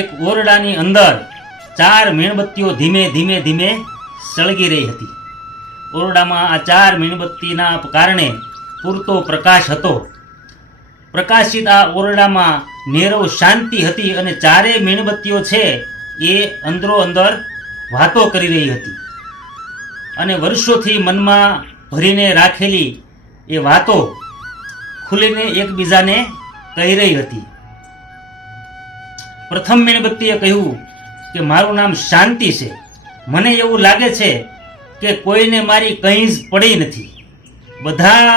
એક ઓરડાની અંદર 4 મીણબત્તીઓ ધીમે ધીમે ધીમે સળગી રહી હતી. ઓરડામાં આ 4 મીણબત્તીના કારણે પૂરતો પ્રકાશ હતો. પ્રકાશિત આ ઓરડામાં નીરવ શાંતિ હતી અને 4 મીણબત્તીઓ છે એ અંદરો અંદર વાતો કરી રહી હતી અને વર્ષોથી મનમાં ભરીને રાખેલી એ વાતો ખુલીને એકબીજાને કહી રહી હતી. પ્રથમ મીણબત્તીએ કહ્યું કે મારું નામ શાંતિ છે. મને એવું લાગે છે કે કોઈને મારી કંઈ જ પડી નથી. બધા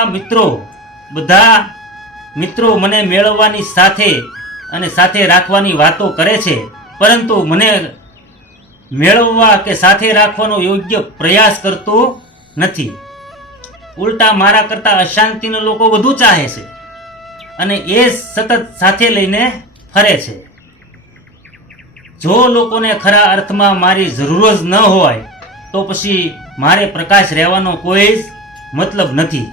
મિત્રો મને મેળવવાની સાથે રાખવાની વાતો કરે છે, પરંતુ મને મેળવવા કે સાથે રાખવાનો યોગ્ય પ્રયાસ કરતો નથી. ઉલટા મારા કરતા અશાંતિના લોકો વધુ ચાહે છે અને એ સતત સાથે લઈને ફરે છે. જો લોકોને ખરા અર્થમાં મારી જરૂર જ ન હોય તો પછી મારે પ્રકાશ રહેવાનો કોઈ જ મતલબ નથી.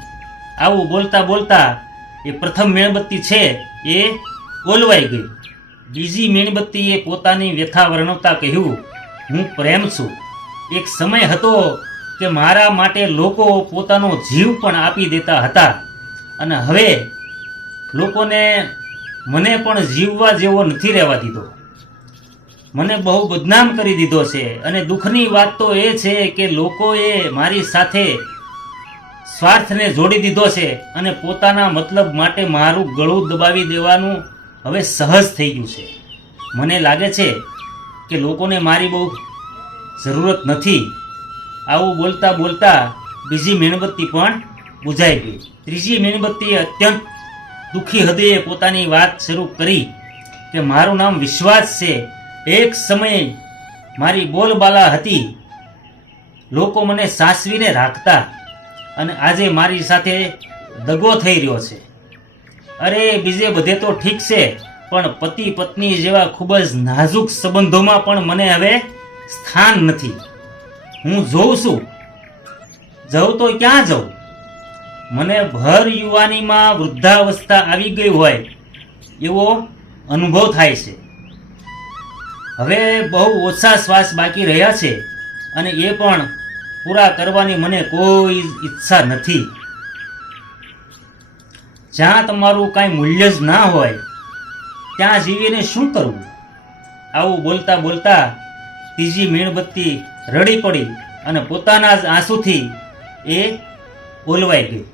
આવું બોલતા બોલતા એ પ્રથમ મીણબત્તી છે એ ઓલવાઈ ગઈ. બીજી મીણબત્તીએ પોતાની વ્યથા વર્ણવતા કહ્યું, હું પ્રેમ છું. એક સમય હતો કે મારા માટે લોકો પોતાનો જીવ પણ આપી દેતા હતા અને હવે લોકોને મને પણ જીવવા જેવો નથી રહેવા દીધો. મને બહુ બદનામ કરી દીધો છે અને દુઃખની વાત તો એ છે કે લોકોએ મારી સાથે સ્વાર્થને જોડી દીધો છે અને પોતાના મતલબ માટે મારું ગળું દબાવી દેવાનું હવે સહજ થઈ ગયું છે. મને લાગે છે કે લોકોને મારી બહુ જરૂરત નથી. આવું બોલતા બોલતા બીજી મીણબત્તી પણ બુઝાઈ ગઈ. ત્રીજી મીણબત્તીએ અત્યંત દુઃખી હૃદયે પોતાની વાત શરૂ કરી કે મારું નામ વિશ્વાસ છે. એક સમયે મારી બોલબાલા હતી. લોકો મને સાસવીને રાખતા અને આજે મારી સાથે દગો થઈ રહ્યો છે. અરે બીજે બધે તો ઠીક છે, પણ પતિ પત્ની જેવા ખૂબ જ નાજુક સંબંધોમાં પણ મને હવે સ્થાન નથી. હું જોઉં છું, જઉં તો ક્યાં જઉં? મને ભર યુવાનીમાં વૃદ્ધાવસ્થા આવી ગઈ હોય એવો અનુભવ થાય છે. હવે બહુ ઓછા શ્વાસ બાકી રહ્યા છે અને એ પણ પૂરા કરવાની મને કોઈ ઈચ્છા નથી. જ્યાં તમારું કાંઈ મૂલ્ય જ ના હોય ત્યાં જીવીને શું કરવું? આવું બોલતા બોલતા ત્રીજી મીણબત્તી રડી પડી અને પોતાના જ આંસુથી એ ઓલવાઈ ગઈ.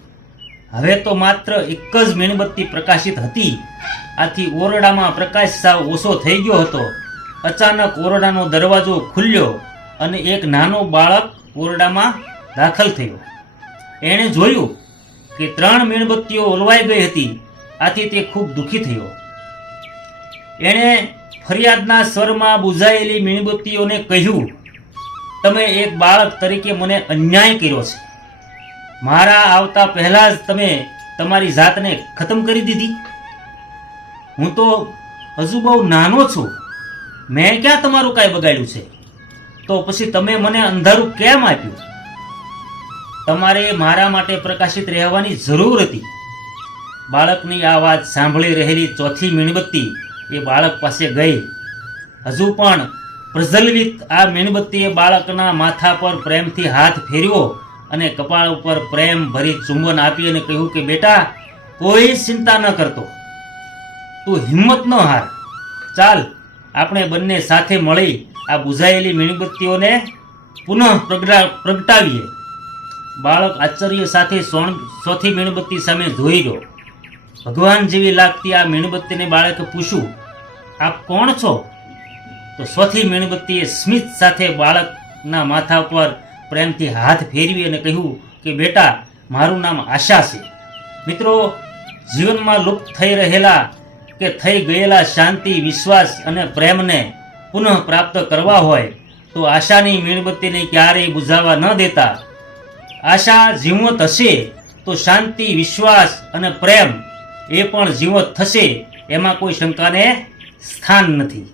હવે તો માત્ર એક જ મીણબત્તી પ્રકાશિત હતી. આથી ઓરડામાં પ્રકાશ સાવ ઓછો થઈ ગયો હતો. અચાનક ઓરડાનો દરવાજો ખુલ્યો અને એક નાનો બાળક ઓરડામાં દાખલ થયો. એણે જોયું કે 3 મીણબત્તીઓ ઓલવાઈ ગઈ હતી. આથી તે ખૂબ દુઃખી થયો. એણે ફરિયાદના સ્વરમાં બુઝાયેલી મીણબત્તીઓને કહ્યું, તમે એક બાળક તરીકે મને અન્યાય કર્યો છે. મારા આવતા પહેલા જ તમે તમારી જાતને ખતમ કરી દીધી. હું તો હજુ બહુ નાનો છું. મેં ક્યાં તમારું કાંઈ બગાડ્યું છે? તો પછી તમે મને અંધારું કેમ આપ્યું? તમારે મારા માટે પ્રકાશિત રહેવાની જરૂર હતી. બાળકની આ વાત સાંભળી રહેલી ચોથી મીણબત્તી એ બાળક પાસે ગઈ. હજુ પણ પ્રજ્વલિત આ મીણબત્તીએ બાળકના માથા પર પ્રેમથી હાથ ફેર્યો અને કપાળ ઉપર પ્રેમ ભરી ચુંબન આપી અને કહ્યું કે બેટા, કોઈ ચિંતા ન કરતો, તું હિંમત ન હાર. ચાલ આપણે બંને સાથે મળી આ બુઝાયેલી મીણબત્તીઓને પુનઃ પ્રગટાવીએ. બાળક આશ્ચર્ય સાથે ચોથી મીણબત્તી સામે જોઈ ગયો. ભગવાન જેવી લાગતી આ મીણબત્તીને બાળકે પૂછ્યું, આપ કોણ છો? તો ચોથી મીણબત્તીએ સ્મિત સાથે બાળકના માથા પર પ્રેમથી હાથ ફેરવી અને કહ્યું કે બેટા, મારું નામ આશા છે. મિત્રો, જીવનમાં લુપ્ત થઈ રહેલા કે થઈ ગયેલા શાંતિ, વિશ્વાસ અને પ્રેમને પુનઃ પ્રાપ્ત કરવા હોય તો આશાની મીણબત્તીને ક્યારેય બુઝાવા ન દેતા. આશા જીવંત હશે તો શાંતિ, વિશ્વાસ અને પ્રેમ એ પણ જીવંત થશે. એમાં કોઈ શંકાને સ્થાન નથી.